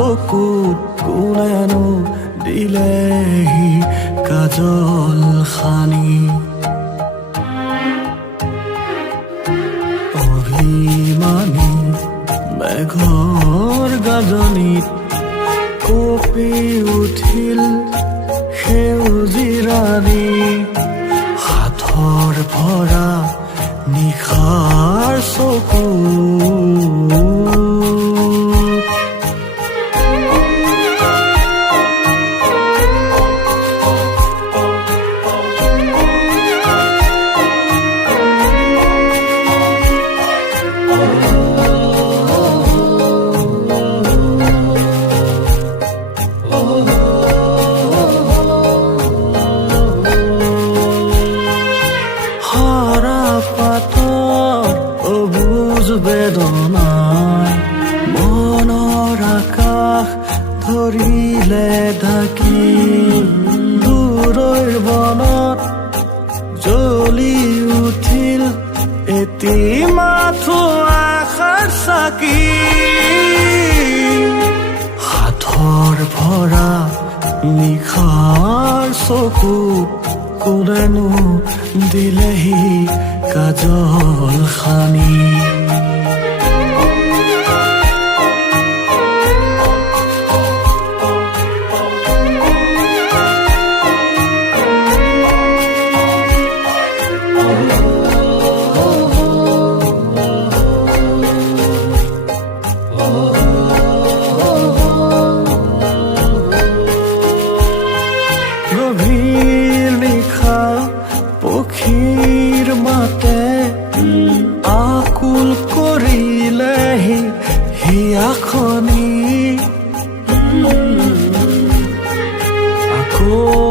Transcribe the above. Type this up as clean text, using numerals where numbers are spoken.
চকুত কোনেনো দিলেহি কাজল সানি অভিমানী মেঘৰ গাজনিত কঁপি উঠিল সেউজী ৰাণী হাতৰ ভৰা নিশাৰ চকুত বেদনায় মনৰ আকাশ ধৰিলে ঢাকি দূৰৈৰ বনত জ্বলি উঠিল এটি মাথো আশাৰ চাকি হাতৰ ভৰা নিশাৰ চকুত কোনেনো দিলেহি কাজল সানি গভীৰ নিশা পক্ষীৰ মাতে আকুল কৰিলেহি হিয়াখনি আকৌ